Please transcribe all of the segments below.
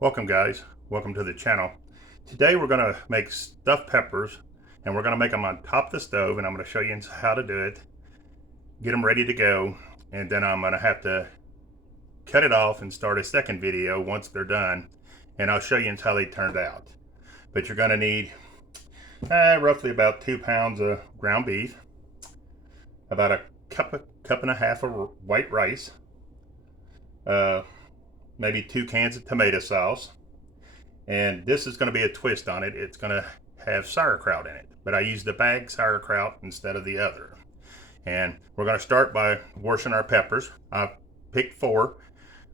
Welcome guys, welcome to the channel. Today we're going to make stuffed peppers and we're going to make them on top of the stove, and I'm going to show you how to do it, get them ready to go, and then I'm going to have to cut it off and start a second video once they're done, and I'll show you how they turned out. But you're going to need roughly about 2 pounds of ground beef, about a cup and a half of white rice, maybe 2 cans of tomato sauce, and this is going to be a twist on it. It's going to have sauerkraut in it, but I used the bag sauerkraut instead of the other. And we're going to start by washing our peppers. I picked 4.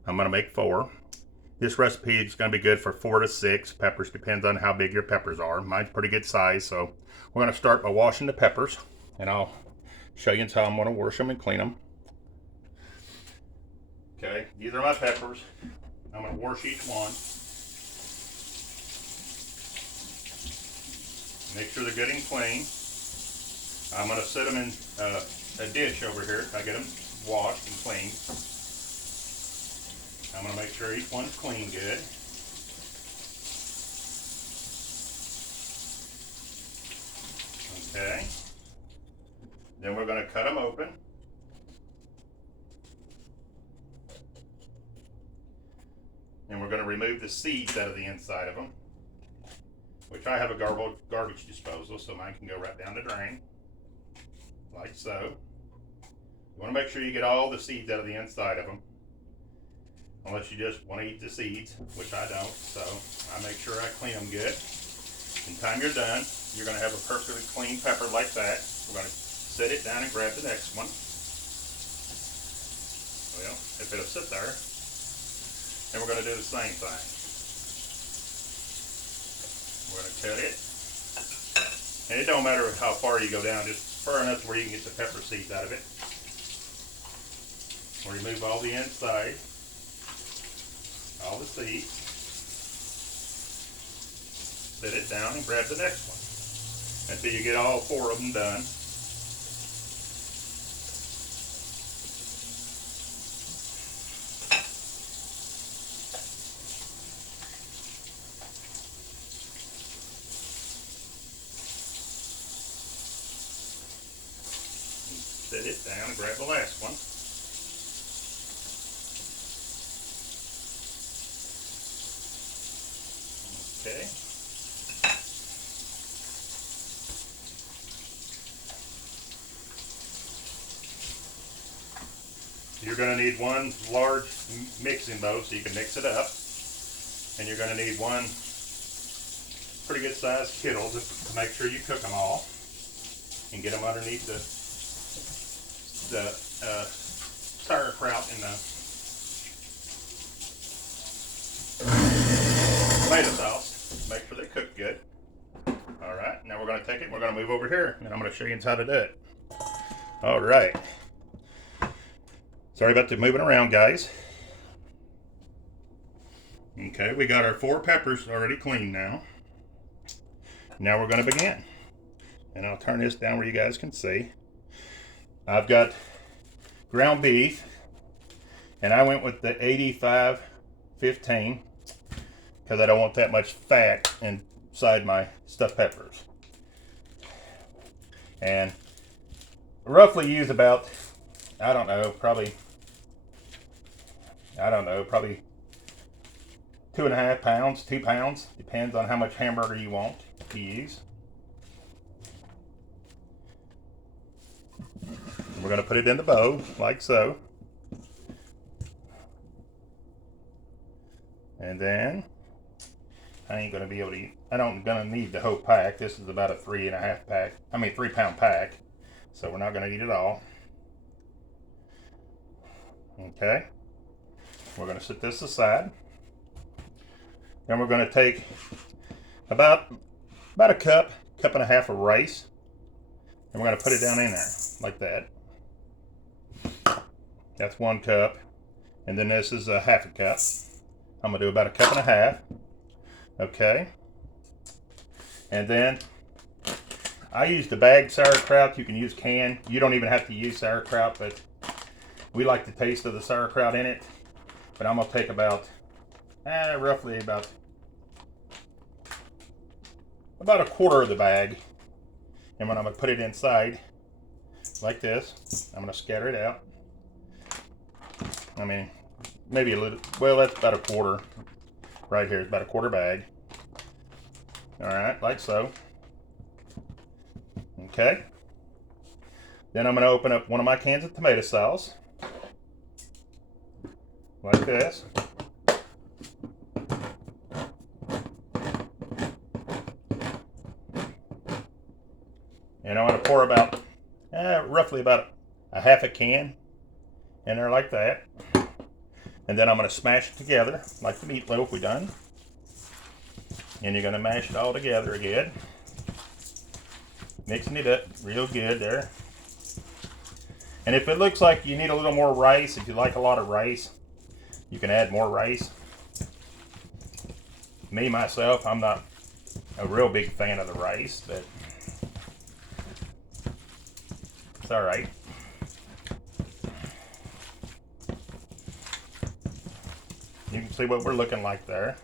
I'm going to make 4. This recipe is going to be good for 4 to 6 peppers, depends on how big your peppers are. Mine's pretty good size, so we're going to start by washing the peppers, and I'll show you how I'm going to wash them and clean them. Okay, these are my peppers. I'm going to wash each one. Make sure they're good and clean. I'm going to set them in a dish over here. I get them washed and cleaned. I'm going to make sure each one's clean good. Okay. Then we're going to cut them open. And we're going to remove the seeds out of the inside of them, which I have a garbage disposal, so mine can go right down the drain, like so. You want to make sure you get all the seeds out of the inside of them, unless you just want to eat the seeds, which I don't, so I make sure I clean them good. In the time you're done, you're going to have a perfectly clean pepper like that. We're going to set it down and grab the next one. Well, if it'll sit there. And we're going to do the same thing. We're going to cut it. And it don't matter how far you go down, just far enough where you can get the pepper seeds out of it. We'll remove all the inside, all the seeds. Set it down and grab the next one until you get all 4 of them done. Set it down and grab the last one. Okay. You're going to need one large mixing bowl so you can mix it up. And you're going to need one pretty good sized kettle to make sure you cook them all and get them underneath the sauerkraut and the tomato sauce. Make sure they cook good. Alright, now we're going to take it and we're going to move over here, and I'm going to show you how to do it. Alright. Sorry about the moving around, guys. Okay, we got our 4 peppers already cleaned now. Now we're going to begin. And I'll turn this down where you guys can see. I've got ground beef, and I went with the 85-15 because I don't want that much fat inside my stuffed peppers. And roughly use about, I don't know, probably 2.5 pounds, 2 pounds, depends on how much hamburger you want to use. We're going to put it in the bowl, like so. And then, I ain't going to be able to eat, I don't going to need the whole pack. This is about a 3 pound pack. So we're not going to eat it all. Okay. We're going to set this aside. Then we're going to take about a cup and a half of rice. And we're going to put it down in there, like that. That's 1 cup, and then this is a half a cup. I'm going to do about a cup and a half. Okay. And then I use the bagged sauerkraut. You can use canned. You don't even have to use sauerkraut, but we like the taste of the sauerkraut in it. But I'm going to take about roughly about a quarter of the bag. And when I'm going to put it inside, like this, I'm going to scatter it out. I mean, maybe a little, well, that's about a quarter. Right here is about a quarter bag. All right, like so. Okay. Then I'm going to open up one of my cans of tomato sauce. Like this. And I'm going to pour about, roughly about a half a can in there like that. And then I'm going to smash it together like the meatloaf we done. And you're going to mash it all together again. Mixing it up real good there. And if it looks like you need a little more rice, if you like a lot of rice, you can add more rice. Me, myself, I'm not a real big fan of the rice, but it's all right. You can see what we're looking like there,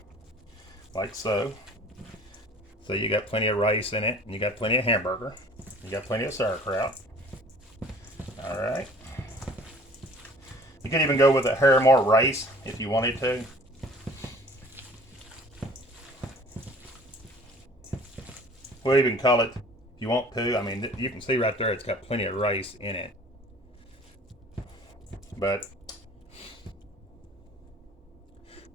like so. So you got plenty of rice in it, and you got plenty of hamburger, you got plenty of sauerkraut. All right. You can even go with a hair more rice if you wanted to. We'll even call it, if you want to. I mean, you can see right there it's got plenty of rice in it. But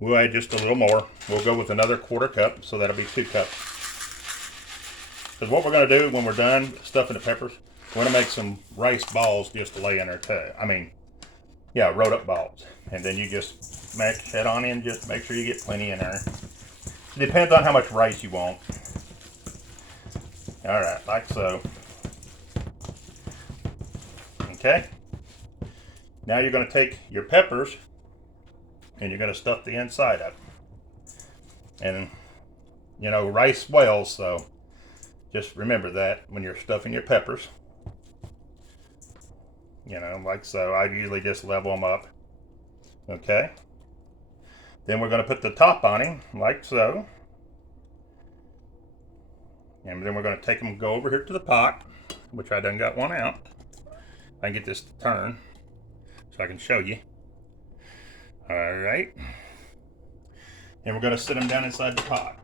we'll add just a little more. We'll go with another quarter cup, so that'll be 2 cups. Because what we're going to do when we're done stuffing the peppers, we're going to make some rice balls just to lay in there too. I mean, yeah, rolled up balls. And then you just mash that on in, just make sure you get plenty in there. It depends on how much rice you want. All right, like so. Okay. Now you're going to take your peppers and you're going to stuff the inside of it. And, you know, rice swells, so just remember that when you're stuffing your peppers. You know, like so. I usually just level them up. Okay. Then we're going to put the top on him, like so. And then we're going to take them and go over here to the pot, which I done got one out. I can get this to turn so I can show you. All right. And we're going to sit them down inside the pot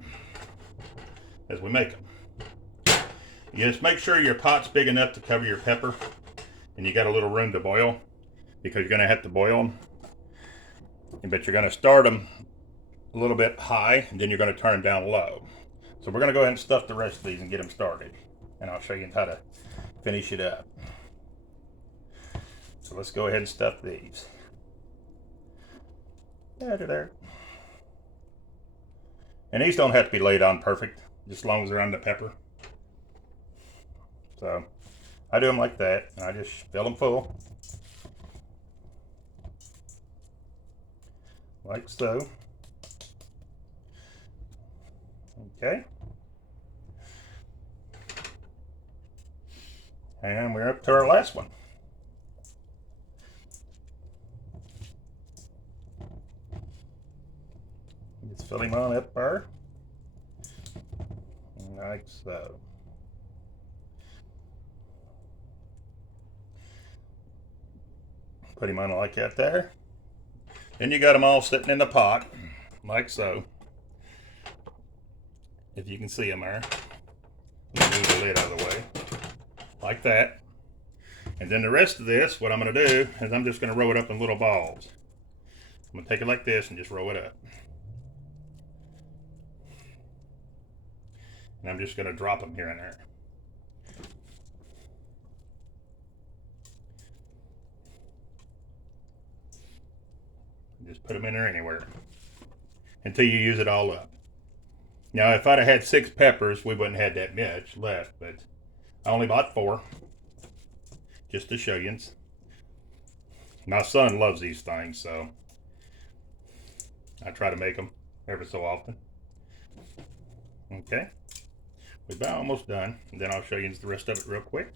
as we make them. You just make sure your pot's big enough to cover your pepper and you got a little room to boil, because you're going to have to boil them. But you're going to start them a little bit high and then you're going to turn them down low. So we're going to go ahead and stuff the rest of these and get them started. And I'll show you how to finish it up. So let's go ahead and stuff these. There. And these don't have to be laid on perfect, just as long as they're on the pepper. So I do them like that, and I just fill them full. Like so. Okay. And we're up to our last one. Just fill him on up there. Like so. Put him on like that there. Then you got them all sitting in the pot, like so. If you can see them there. Let's move the lid out of the way. Like that. And then the rest of this, what I'm going to do is I'm just going to roll it up in little balls. I'm going to take it like this and just roll it up. And I'm just going to drop them here and there. Just put them in there anywhere until you use it all up. Now, if I'd have had 6 peppers, we wouldn't have had that much left, but I only bought 4, just to show you. My son loves these things, so I try to make them every so often. Okay, we're about almost done, and then I'll show you the rest of it real quick.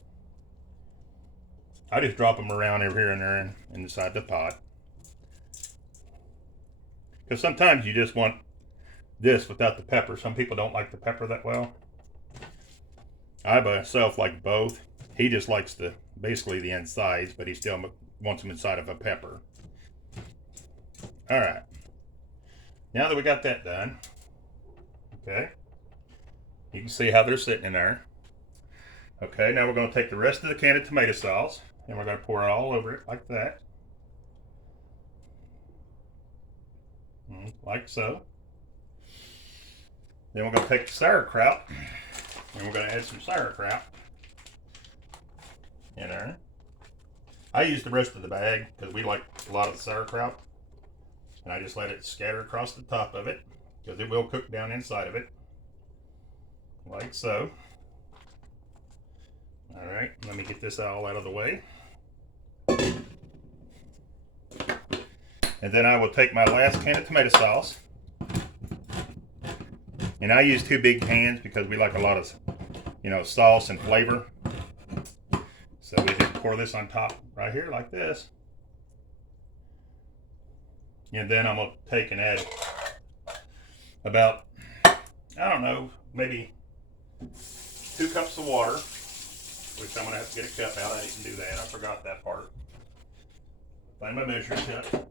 I just drop them around over here and there inside the pot, Because sometimes you just want this without the pepper. Some people don't like the pepper that well. I myself like both. He just likes basically the insides, but he still wants them inside of a pepper. All right. Now that we got that done, okay, you can see how they're sitting in there. Okay, now we're going to take the rest of the can of tomato sauce and we're going to pour it all over it like that. Like so. Then we're going to take the sauerkraut and we're going to add some sauerkraut in there. I use the rest of the bag because we like a lot of the sauerkraut. And I just let it scatter across the top of it because it will cook down inside of it. Like so. All right, let me get this all out of the way. And then I will take my last can of tomato sauce. And I use 2 big cans because we like a lot of, sauce and flavor. So we just pour this on top right here like this. And then I'm going to take and add about, I don't know, maybe 2 cups of water, which I'm going to have to get a cup out. I didn't do that. I forgot that part. Find my measuring cup.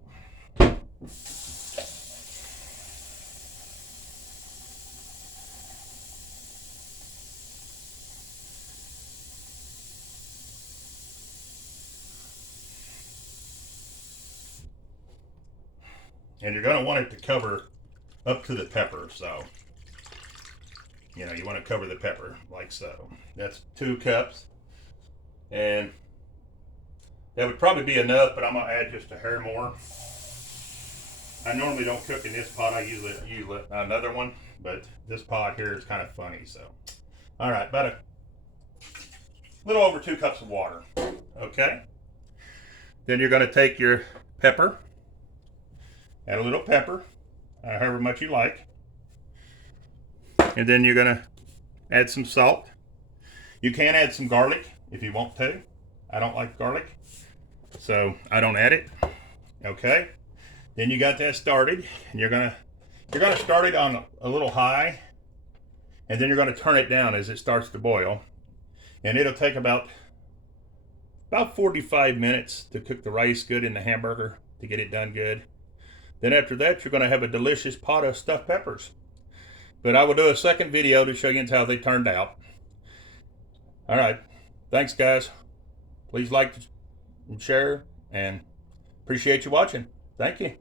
And you're going to want it to cover up to the pepper, so, you want to cover the pepper like so. That's 2 cups. And that would probably be enough, but I'm going to add just a hair more. I normally don't cook in this pot. I usually use another one, but this pot here is kind of funny, so. All right, about a little over 2 cups of water, okay? Then you're going to take your pepper. Add a little pepper, however much you like. And then you're going to add some salt. You can add some garlic if you want to. I don't like garlic, so I don't add it. Okay. Then you got that started, and you're gonna start it on a little high, and then you're gonna turn it down as it starts to boil. And it'll take about 45 minutes to cook the rice good in the hamburger to get it done good. Then after that, you're going to have a delicious pot of stuffed peppers. But I will do a second video to show you how they turned out. All right. Thanks, guys. Please like and share, and appreciate you watching. Thank you.